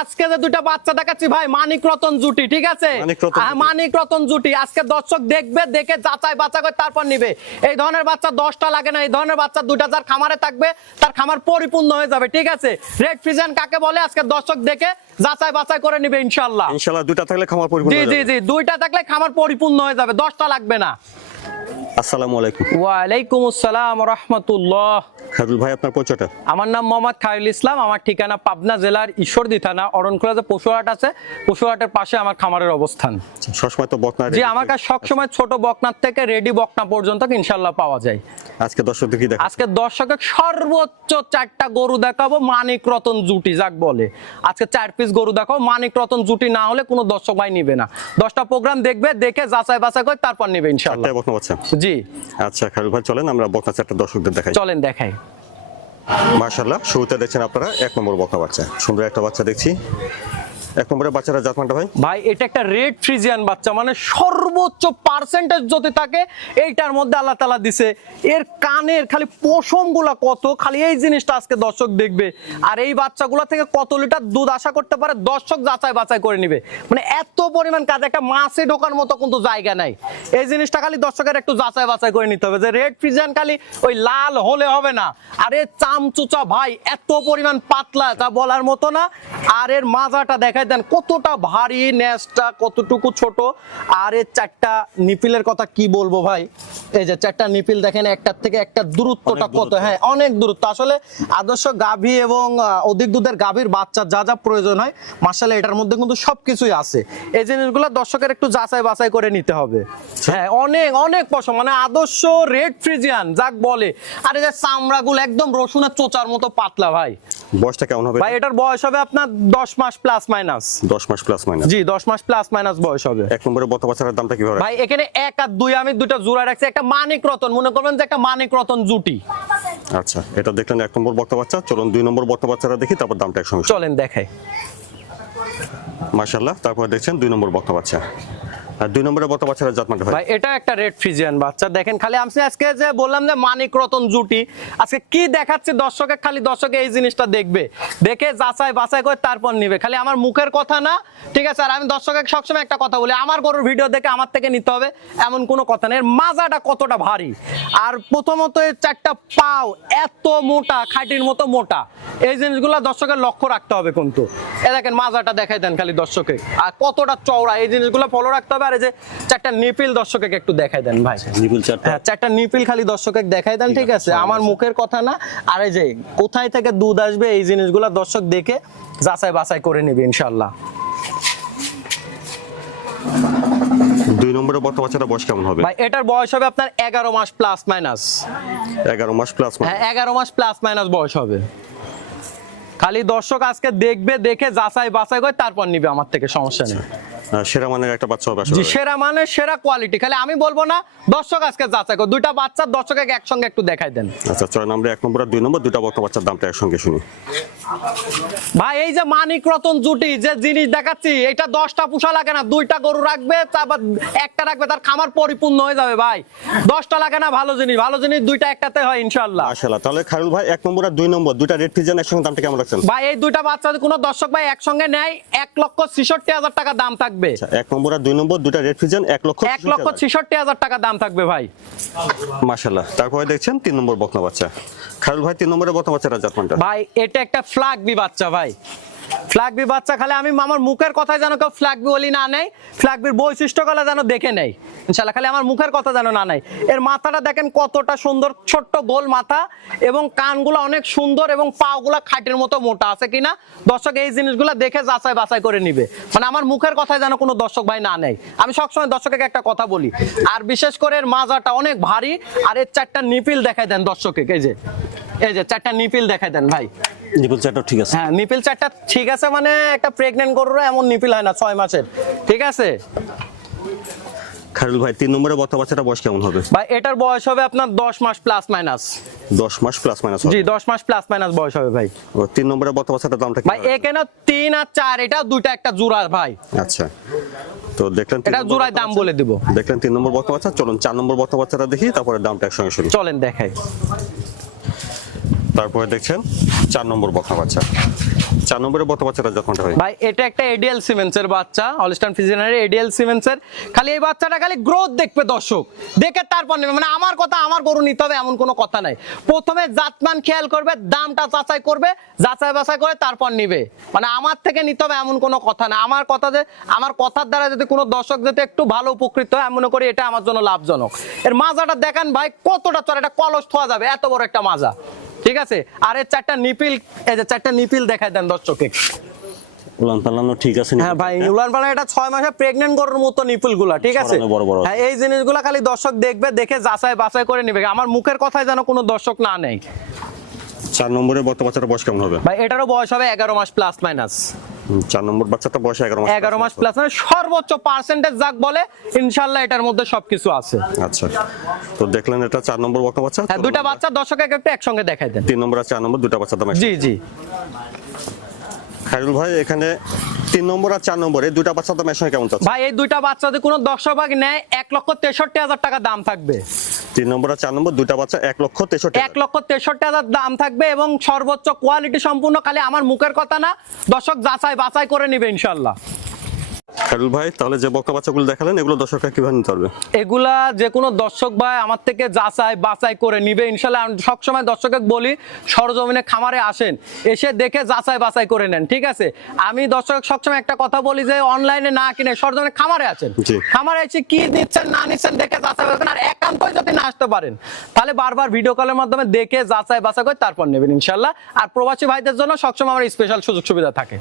আজকে যে দুইটা বাচ্চা দেখাচ্ছি ভাই মানিক রতন জুটি ঠিক আছে? মানিক রতন জুটি। আজকে দর্শক দেখবে দেখে যাচাই বাচ্চা করে তারপর নিবে। এই ধরনের বাচ্চা দশটা লাগে না এই ধরনের বাচ্চা দুইটা যার খামারে থাকবে তার খামার পরিপূর্ণ হয়ে যাবে ঠিক আছে? রেড ফিজান কাকে বলে? আজকে দর্শক দেখে যাচাই বাছাই করে নিবে ইনশাল্লাহ ইনশাআল্লাহ দুইটা থাকলে খামার পরিপূর্ণ জি জি জি দুইটা থাকলে খামার পরিপূর্ণ হয়ে যাবে দশটা লাগবে না। আসসালামু আলাইকুম। ওয়ালাইকুম আসসালাম রহমতুল্লাহ। খাদুল ভাই আপনার পরিচয়টা? আমার নাম মোহাম্মদ খায়ুল ইসলাম আমার ঠিকানা পাবনা জেলার ঈশ্বরদী থানা যে পশুহাট আছে। পশুহাটের পাশে আমার খামারের অবস্থান। সবসময় তো বকনা জি আমার কাছে সবসময় ছোট বকনার থেকে রেডি বকনা পর্যন্ত ইনশাল্লাহ পাওয়া যায়। আজকে দর্শকদের কি দেখা আজকে দর্শকের সর্বোচ্চ চারটা গরু দেখাবো মানিক রতন জুটি যাক বলে। আজকে চার পিস গরু দেখাবো মানিক রতন জুটি না হলে কোনো দর্শক ভাই নিবে না। দশটা প্রোগ্রাম দেখবে দেখে যাচাই বাছাই করে তারপর নিবে বকনা বাচ্চা? জি। আচ্ছা খাদুল ভাই চলেন আমরা বকনা চারটা দর্শকদের দেখাই। চলেন দেখাই। মাশাআল্লাহ শুরুতে দেখছেন আপনারা এক নম্বর বকনা বাচ্চা। সুন্দর একটা বাচ্চা দেখছি। এক বাচ্চারা জাতমানটা ভাই? ভাই, এটা একটা রেড ফ্রিজিয়ান বাচ্চা মানে সর্বোচ্চ পার্সেন্টেজ যদি থাকে, এইটার মধ্যে আল্লাহ তালা দিছে। এর কানের খালি পশমগুলা কত, খালি এই জিনিসটা আজকে দর্শক দেখবে। আর এই বাচ্চাগুলো থেকে কত লিটার দুধ আশা করতে পারে, দর্শক যাচাই বাছাই করে নিবে। মানে এত পরিমাণ কাজ, একটা মাছে ঢোকার মতো কিন্তু জায়গা নাই। এই জিনিসটা খালি দর্শকের একটু যাচাই বাছাই করে নিতে হবে যে রেড ফ্রিজিয়ান খালি ওই লাল হলে হবে না। আর চামচুচা ভাই, এত পরিমাণ পাতলা, তা বলার মতো না। আর এর মাজাটা দেখাই দেন কতটা ভারী নেসটা কতটুকু ছোট আর এর চারটা নিপিলের কথা কি বলব ভাই? এই যে চারটা নিপিল দেখেন একটার থেকে একটা দূরত্বটা কত? হ্যাঁ অনেক দূরত্ব। আসলে আদর্শ গাভী এবং অধিক দুধের গাভীর বাচ্চা যা যা প্রয়োজন হয় মার্শাল এটার মধ্যে কিন্তু সবকিছুই আছে। এই জিনিসগুলো দর্শকের একটু যাচাই বাছাই করে নিতে হবে। হ্যাঁ অনেক অনেক পশম মানে আদর্শ রেড ফ্রিজিয়ান যাক বলে। আর এই যে চামড়াগুলো একদম রসুনের চোচার মতো পাতলা ভাই। বয়সটা কেমন হবে ভাই এটার বয়স হবে আপনার দশ মাস প্লাস মাইনাস দশ মাস প্লাস মাইনাস জি দশ মাস প্লাস মাইনাস বয়স হবে। এক বকনা বাচ্চার দামটা কি হবে ভাই এখানে এক আর দুই আমি দুইটা জোড়া রাখছি। একটা মানিক রতন মনে করবেন যে একটা মানিক রতন জুটি। আচ্ছা এটা দেখলেন এক নম্বর বকনা বাচ্চা। চলুন দুই নম্বর বকনা বাচ্চারা দেখি তারপর দামটা একসঙ্গে চলেন দেখাই। মাশাআল্লাহ তারপর দেখছেন দুই নম্বর বকনা বাচ্চা। আর দুই নম্বরের বকনা বাচ্চারা জাতমানটা ভাই, এটা একটা রেড ফ্রিজিয়ান বাচ্চা। দেখেন, খালি আমি আজকে যে বললাম যে মানিক রতন জুটি, আজকে কি দেখাচ্ছে দর্শকে? খালি দর্শকে এই জিনিসটা দেখবে। দেখে যাচাই বাছাই করে তারপর নিবে। খালি আমার মুখের কথা না, ঠিক আছে? আর আমি দর্শকে সবসময় একটা কথা বলি, আমার গরুর ভিডিও দেখে আমার থেকে নিতে হবে, এমন কোনো কথা নেই এর মাজাটা কতটা ভারী। আর প্রথমত চারটা পাও এত মোটা, খাটির মতো মোটা। এই জিনিসগুলো দর্শকের লক্ষ্য রাখতে হবে কিন্তু। এ দেখেন, মাজাটা দেখাই দেন খালি দর্শকে। আর কতটা চওড়া, এই জিনিসগুলো ফলো রাখতে হবে আর এই যে চারটা নিপিল দর্শকে একটু দেখাই দেন ভাই। নিপুল চারটা। হ্যাঁ চারটা নিপিল খালি দর্শকে দেখাই দেন ঠিক আছে আমার মুখের কথা না আর এই যে কোথায় থেকে দুধ আসবে এই জিনিসগুলো দর্শক দেখে যাচাই বাছাই করে নেবে ইনশাল্লাহ দুই নম্বরের বকনা বাচ্চাটা বয়স কেমন হবে? ভাই এটার বয়স হবে আপনার এগারো মাস প্লাস মাইনাস এগারো মাস প্লাস হ্যাঁ এগারো মাস প্লাস মাইনাস বয়স হবে। খালি দর্শক আজকে দেখবে দেখে যাচাই বাছাই করে তারপর নিবে আমার থেকে সমস্যা নেই। সেরা মানের একটা বাচ্চা হবে জি সেরা মানে সেরা কোয়ালিটি খালি আমি বলব না দর্শক আজকে যাচাই করো। দুইটা বাচ্চা দর্শককে একসঙ্গে একটু দেখাই দেন। আচ্ছা চলেন আমরা এক নম্বর আর দুই নম্বর দুইটা বড় বাচ্চার দামটা একসঙ্গে শুনি। ভাই এই যে মানিক রতন জুটি যে জিনিস দেখাচ্ছি এটা দশটা পুষা লাগে না দুইটা গরু রাখবে তারপর একটা রাখবে তার খামার পরিপূর্ণ হয়ে যাবে ভাই। দশটা লাগে না ভালো জিনিস ভালো জিনিস দুইটা একটাতে হয় ইনশাল্লাহ মাশাআল্লাহ তাহলে খায়রুল ভাই এক নম্বর আর দুই নম্বর দুইটা রেড ফিজান একসঙ্গে দামটা কেমন রাখছেন? ভাই এই দুইটা বাচ্চা যদি কোনো দর্শক ভাই একসঙ্গে নেয় এক লক্ষ ছিষট্টি হাজার টাকা দাম থাকবে। আচ্ছা, এক নম্বর আর দুই নম্বর দুইটা রেড ফিজান এক লক্ষ এক লক্ষ ছিষট্টি হাজার। টাকা দাম থাকবে ভাই। মাশাআল্লাহ তারপরে দেখছেন তিন নম্বর বকনা বাচ্চা। খারুল ভাই তিন নম্বরের বকনা বাচ্চাটা জাতমানটা ভাই এটা একটা ফ্ল্যাগ বি বাচ্চা, ভাই। ফ্ল্যাগ বি বাচ্চা খালি আমি আমার মুখের কথায় যেন কেউ ফ্ল্যাগবি বলি না নেই ফ্ল্যাগবির বৈশিষ্ট্যগুলো যেন দেখে নেই ইনশাল্লাহ খালি আমার মুখের কথা যেন না নেই এর মাথাটা দেখেন কতটা সুন্দর, ছোট্ট গোল মাথা এবং কানগুলো অনেক সুন্দর এবং পাগুলা খাটের মতো মোটা আছে কিনা? দর্শক, এই জিনিসগুলো দেখে যাচাই বাছাই করে নিবে। মানে আমার মুখের কথায় যেন কোনো দর্শক ভাই না নেই আমি সবসময় দর্শকে একটা কথা বলি, আর বিশেষ করে এর মাজাটা অনেক ভারী, আর এর চারটা নিপিল দেখাই দেন দর্শকে এই যে। এই যে চারটা নিপিল দেখাই দেন ভাই। নিপুল চারটা ঠিক আছে। হ্যাঁ নিপিল চারটা ঠিক আছে মানে একটা প্রেগনেন্ট গরুরও এমন নিপিল হয় না ছয় মাসের। ঠিক আছে? খায়রুল ভাই তিন নম্বরের বকনা বাচ্চাটা বয়স কেমন হবে? ভাই এটার বয়স হবে আপনার দশ মাস প্লাস মাইনাস দশ মাস প্লাস মাইনাস জি দশ মাস প্লাস মাইনাস বয়স হবে ভাই। ও, তিন নম্বরের বকনা বাচ্চাটার দামটা ভাই এখানে তিন আর চার এটা দুইটা একটা জোড়া ভাই। আচ্ছা। তো দেখলেন এটা নম্বর জোড়ায় দাম বলে দিব। দেখলেন তিন নম্বর বকনা বাচ্চা চলুন চার নম্বর বকনা বাচ্চাটা দেখি তারপরে দামটা একসঙ্গে শুনি চলেন দেখাই। তারপরে দেখছেন চার নম্বর বকনা বাচ্চা। চার নম্বরের বকনা বাচ্চাটা যখনটা হয়। ভাই, এটা একটা এডিএল সিমেন্সের বাচ্চা অলস্টান ফিজিয়ানের এডিএল সিমেন্সের খালি এই বাচ্চাটা খালি গ্রোথ দেখবে দর্শক। দেখে তারপর নেবে। মানে আমার কথা আমার গরু নিতে হবে এমন কোনো কথা নাই। প্রথমে জাতমান খেয়াল করবে, দামটা যাচাই করবে, যাচাই বাছাই করে তারপর নিবে। মানে আমার থেকে নিতে হবে এমন কোনো কথা না আমার কথা যে, আমার কথার দ্বারা যদি কোনো দর্শক যদি একটু ভালো উপকৃত হয় মনে করি এটা আমার জন্য লাভজনক। এর মাজাটা দেখান ভাই, কতটা চড় এটা কলস থোয়া যাবে, এত বড় একটা মাজা। ঠিক আছে? আর এর চারটা নিপিল এই যে চারটা নিপিল দেখাই দেন দর্শককে। উলান পালানো ঠিক আছে হ্যাঁ ভাই উলান পালান এটা ছয় মাসে প্রেগন্যান্ট গরুর মতো নিপুলগুলা ঠিক আছে? বড় বড়। হ্যাঁ এই জিনিসগুলা খালি দর্শক দেখবে দেখে যাচাই বাছাই করে নিবে। আমার মুখের কথায় যেন কোনো দর্শক না নেই চার নম্বরে বকনা বয়স কেমন হবে? ভাই এটারও বয়স হবে এগারো মাস প্লাস মাইনাস চার নম্বর বাচ্চাটা বয়স এগারো মাস এগারো মাস প্লাস মানে সর্বোচ্চ পার্সেন্টেজ যাক বলে ইনশাল্লাহ এটার মধ্যে সবকিছু আছে। আচ্ছা। তো দেখলেন এটা চার নম্বর বকনা বাচ্চা হ্যাঁ দুইটা বাচ্চা দর্শক একটু একসঙ্গে দেখাই দেন। তিন নম্বর আর চার নম্বর দুটা বাচ্চা দাম জি জি। খাইরুল ভাই এখানে তিন নম্বর আর চার নম্বর এই দুটা বাচ্চার দাম একসঙ্গে কেমন চাচ্ছে ভাই এই দুইটা বাচ্চা যদি কোনো দর্শক ভাগ নেয় এক লক্ষ তেষট্টি হাজার টাকা দাম থাকবে। তিন নম্বর আর চার নম্বর দুটা বাচ্চা এক লক্ষ তেষট্টি এক লক্ষ তেষট্টি হাজার দাম থাকবে এবং সর্বোচ্চ কোয়ালিটি সম্পূর্ণ খালি আমার মুখের কথা না দর্শক যাচাই বাছাই করে নিবে ইনশাল্লাহ খাইরুল ভাই তাহলে যে বকনা বাচ্চাগুলো দেখালেন এগুলো দর্শকরা কীভাবে নিতে পারবে? এগুলা যে কোনো দর্শক ভাই আমার থেকে যাচাই বাছাই করে নিবে। ইনশাল্লাহ আমি সবসময় দর্শকের বলি সরজমিনে খামারে আসেন এসে দেখে যাচাই বাছাই করে নেন ঠিক আছে? আমি দর্শক সবসময় একটা কথা বলি যে অনলাইনে না কিনে সরজমিনে খামারে আছেন। খামারে এসে কি নিচ্ছেন না নিচ্ছেন দেখে যাচাই বাছাই আর একান্তই যদি না আসতে পারেন তাহলে বারবার ভিডিও কলের মাধ্যমে দেখে যাচাই বাছাই করে তারপর নেবেন ইনশাল্লাহ। আর প্রবাসী ভাইদের জন্য সবসময় আমার স্পেশাল সুযোগ সুবিধা থাকে।